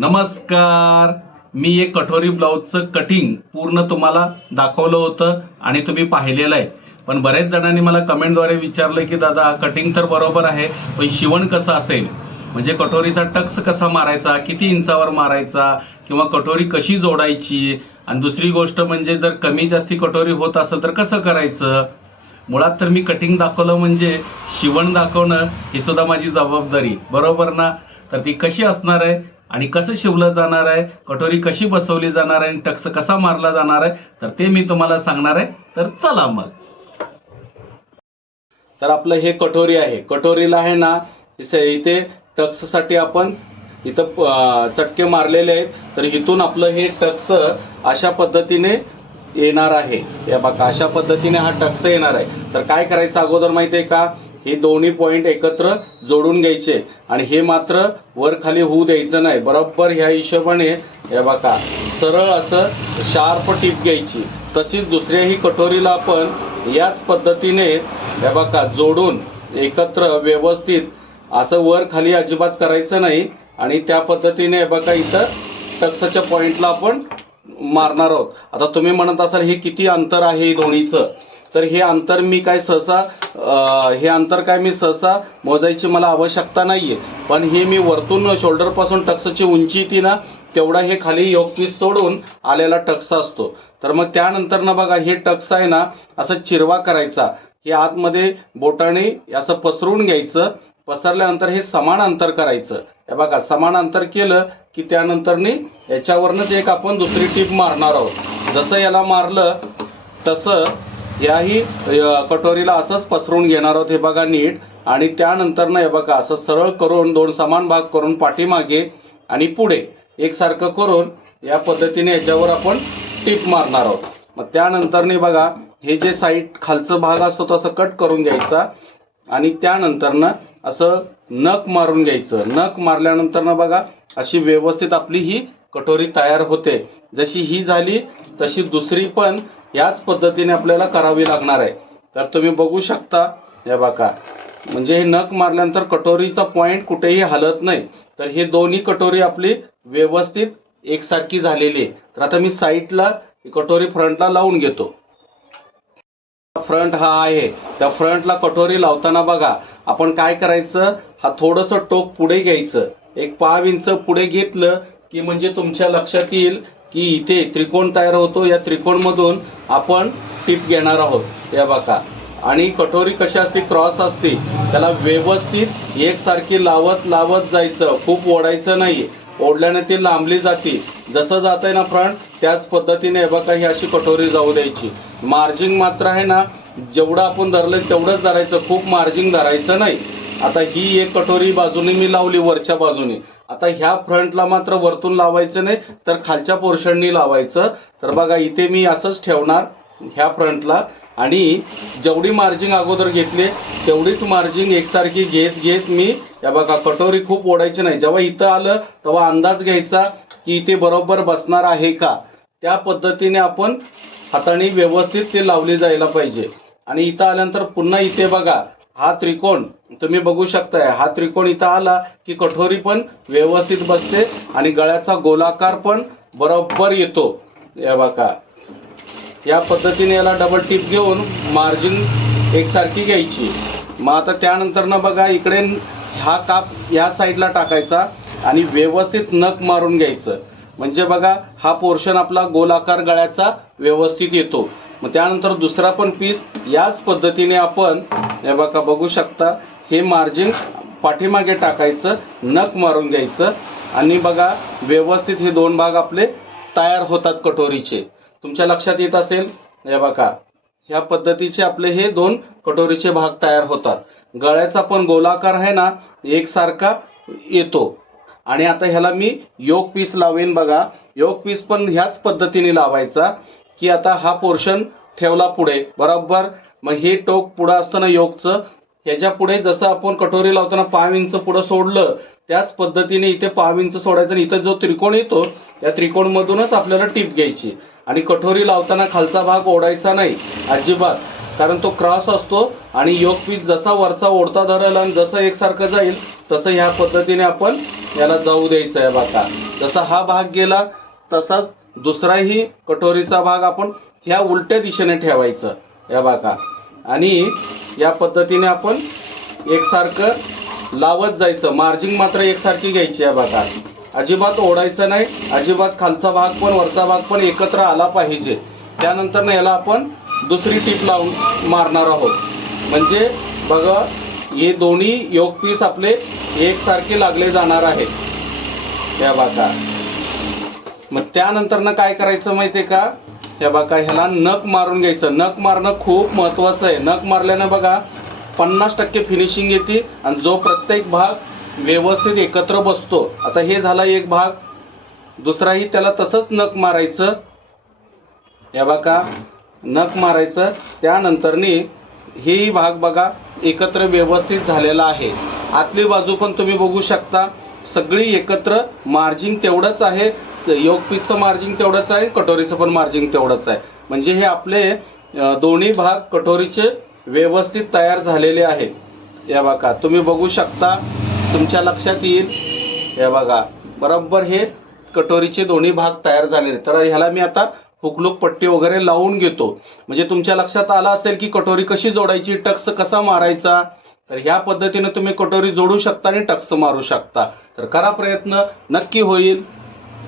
नमस्कार. मी एक कटोरी ब्लाऊजचं कटिंग पूर्ण तुम्हाला दाखवलं होतं आणि तुम्ही पाहिलेलं आहे. पण बरेच जणांनी मला कमेंटद्वारे विचारलं की दादा कटिंग तर बरोबर आहे, पण शिवण कसं असेल, म्हणजे कटोरीचा टक्स कसा मारायचा, किती इंचावर मारायचा, किंवा कटोरी कशी जोडायची, आणि दुसरी गोष्ट म्हणजे जर कमी जास्ती कटोरी होत असेल तर कसं करायचं. मुळात तर मी कटिंग दाखवलं म्हणजे शिवण दाखवणं ही सुद्धा माझी जबाबदारी, बरोबर ना. तर ती कशी असणार आहे आणि कसं शिवलं जाणार आहे, कटोरी कशी बसवली जाणार आहे आणि टक्स कसा मारला जाणार आहे, तर ते मी तुम्हाला सांगणार आहे. तर चला मग. तर आपलं हे कटोरी आहे. कटोरीला आहे ना इथे टक्ससाठी आपण इथं चटके मारलेले आहेत. तर इथून आपलं हे टक्स अशा पद्धतीने येणार आहे. हे बघा, अशा पद्धतीने हा टक्स येणार आहे. तर काय करायचं अगोदर माहिती आहे का, हे दोन्ही पॉइंट एकत्र जोडून घ्यायचे आणि हे मात्र वर खाली होऊ द्यायचं नाही. बरोबर ह्या हिशोबाने हे बघा सरळ असं शार्प टिप घ्यायची. तशीच दुसऱ्याही कटोरीला आपण याच पद्धतीने हे बघा जोडून एकत्र व्यवस्थित असं वर खाली अजिबात करायचं नाही. आणि त्या पद्धतीने हे बघा इथं टक्सच्या पॉइंटला आपण मारणार आहोत. आता तुम्ही म्हणत असाल हे किती अंतर आहे दोन्हीचं, तर हे अंतर मी काय सहसा मोजायची मला आवश्यकता नाहीये. पण हे मी वरतून शोल्डर पासून टक्सची उंची ती ना तेवढा हे खाली योक पीस सोडून आलेला टक्स असतो. तर मग त्यानंतर ना बघा हे टक्स आहे ना असं चिरवा करायचा. हे आतमध्ये बोटाने असं पसरून घ्यायचं. पसरल्यानंतर हे समान अंतर करायचं. हे बघा समान अंतर केलं की त्यानंतरनी याच्यावरनच एक आपण दुसरी टीप मारणार आहोत. जसं याला मारलं तसं याही कटोरीला असंच पसरून घेणार आहोत. हे बघा नीट. आणि त्यानंतर ना हे बघा असं सरळ करून दोन समान भाग करून पाठीमागे आणि पुढे एकसारखं करून या पद्धतीने याच्यावर आपण टीप मारणार आहोत. मग त्यानंतरने बघा हे जे साईड खालचं भाग असतो तो असं कट करून घ्यायचा आणि त्यानंतर ना असं नख मारून घ्यायचं. नख मारल्यानंतर ना बघा अशी व्यवस्थित आपली ही कटोरी तयार होते. जशी ही झाली तशी दुसरी पण याच पद्धतीने आपल्याला करावी लागणार आहे. तर तुम्ही बघू शकता हे बघा, म्हणजे हे नख मारल्यानंतर कटोरीचा पॉइंट कुठेही हलत नाही. तर हे दोन्ही कटोरी आपली व्यवस्थित एकसारखी झालेली आहे. तर आता मी साईडला कटोरी फ्रंटला लावून घेतो. फ्रंट हा आहे, त्या फ्रंटला कटोरी लावताना बघा आपण काय करायचं, हा थोडंसं टोक पुढे घ्यायचं. एक 5 इंच पुढे घेतलं की म्हणजे तुमच्या लक्षात येईल की इथे त्रिकोण तयार होतो. या त्रिकोणमधून आपण टिप घेणार आहोत. या बघा, आणि कटोरी कशी असते, क्रॉस असते, त्याला व्यवस्थित एकसारखी लावत लावत जायचं. खूप ओढायचं नाही, ओढल्याने ती लांबली जाते. जसं जात आहे ना फ्रंट त्याच पद्धतीने हे बघा ही अशी कटोरी जाऊ द्यायची. मार्जिंग मात्र आहे ना जेवढं आपण धरलं तेवढंच धरायचं, खूप मार्जिंग धरायचं नाही. आता ही एक कटोरी बाजूने मी लावली वरच्या बाजूने. आता ह्या फ्रंटला मात्र वरतून लावायचं नाही तर खालच्या पोर्शननी लावायचं. तर बघा इथे मी असंच ठेवणार ह्या फ्रंटला, आणि जेवढी मार्जिंग अगोदर घेतली तेवढीच मार्जिंग एकसारखी घेत घेत मी या बघा कटोरी खूप ओढायची नाही. जेव्हा इथं आलं तेव्हा अंदाज घ्यायचा की इथे बरोबर बसणार आहे का. त्या पद्धतीने आपण हाताने व्यवस्थित ते लावली जायला पाहिजे. आणि इथं आल्यानंतर पुन्हा इथे बघा हा त्रिकोण तुम्ही बघू शकताय. हा त्रिकोण इथं आला की कटोरी पण व्यवस्थित बसते आणि गळ्याचा गोलाकार पण बरोबर येतो. या बघा या पद्धतीने याला डबल टिप घेऊन मार्जिन एकसारखी घ्यायची. मग आता त्यानंतर ना बघा इकडे हा काप या साईडला टाकायचा आणि व्यवस्थित नख मारून घ्यायचं. म्हणजे बघा हा पोर्शन आपला गोलाकार गळ्याचा व्यवस्थित येतो. मग त्यानंतर दुसरा पण पीस याच पद्धतीने आपण हे बघा बघू शकता हे मार्जिन पाठीमागे टाकायचं, नख मारून घ्यायचं आणि बघा व्यवस्थित हे दोन भाग आपले तयार होतात कटोरीचे. तुमच्या लक्षात येत असेल हे बघा ह्या पद्धतीचे आपले हे दोन कटोरीचे भाग तयार होतात. गळ्याचा पण गोलाकार आहे ना एकसारखा येतो. आणि आता ह्याला मी योक पीस लावेन. बघा योक पीस पण ह्याच पद्धतीने लावायचा की आता हा पोर्शन ठेवला पुढे बरोबर. मग हे टोक पुढं असतं ना योकचं, ह्याच्या पुढे जसं आपण कटोरी लावताना 5 इंच पुढं सोडलं त्याच पद्धतीने इथे 5 इंच सोडायचं. आणि इथं जो त्रिकोण येतो त्या त्रिकोणमधूनच आपल्याला टिप घ्यायची. आणि कटोरी लावताना खालचा भाग ओढायचा नाही अजिबात. कारण तो क्रॉस असतो आणि योग पीस जसा वरचा ओढता धरेल आणि जसं एकसारखं जाईल तसं ह्या पद्धतीने आपण याला जाऊ द्यायचं आहे बघा. जसा हा भाग गेला तसाच दुसराही कटोरीचा भाग आपण ह्या उलट्या दिशेने ठेवायचं या बघा आणि या पद्धतीने आपण एकसारखं लावत जायचं. मार्जिंग मात्र एकसारखी घ्यायची आहे बघा. अजिबात ओढायचं नाही, अजिबात खालचा भाग पण वरचा भाग पण एकत्र आला पाहिजे. त्यानंतर याला आपण दुसरी टीप लावून मारणार आहोत. म्हणजे बघा हे दोन्ही योग पीस आपले एकसारखे लागले जाणार आहेत या बघा. मग त्यानंतर काय करायचं माहिती आहे का, हे बघा ह्याला नख मारून घ्यायचं. नख मारणं खूप महत्त्वाचं आहे. नख मारल्यानं बघा 50% फिनिशिंग येते आणि जो प्रत्येक भाग व्यवस्थित एकत्र बसतो. आता हे झाला एक भाग, दुसराही त्याला तसंच नख मारायचं या बघा, नख मारायचं. त्यानंतरनी हेही भाग बघा एकत्र व्यवस्थित झालेला आहे. आतली बाजू पण तुम्ही बघू शकता सगळी एकत्र. मार्जिंग तेवढंच आहे, योग पीसचं मार्जिंग तेवढंच आहे, कटोरीचं पण मार्जिंग तेवढंच आहे. म्हणजे हे आपले दोन्ही भाग कटोरीचे व्यवस्थित तयार झालेले आहेत या बघा. तुम्ही बघू शकता, तुमच्या लक्षात येईल हे बघा बरोबर हे कटोरीचे दोन्ही भाग तयार झालेले. तर ह्याला मी आता हुकलूक पट्टी वगैरे लावून घेतो. म्हणजे तुमच्या लक्षात आलं असेल की कटोरी कशी जोडायची, टक्स कसा मारायचा. तर ह्या पद्धतीने तुम्ही कटोरी जोडू शकता आणि टक्स मारू शकता. तर करा प्रयत्न, नक्की होईल.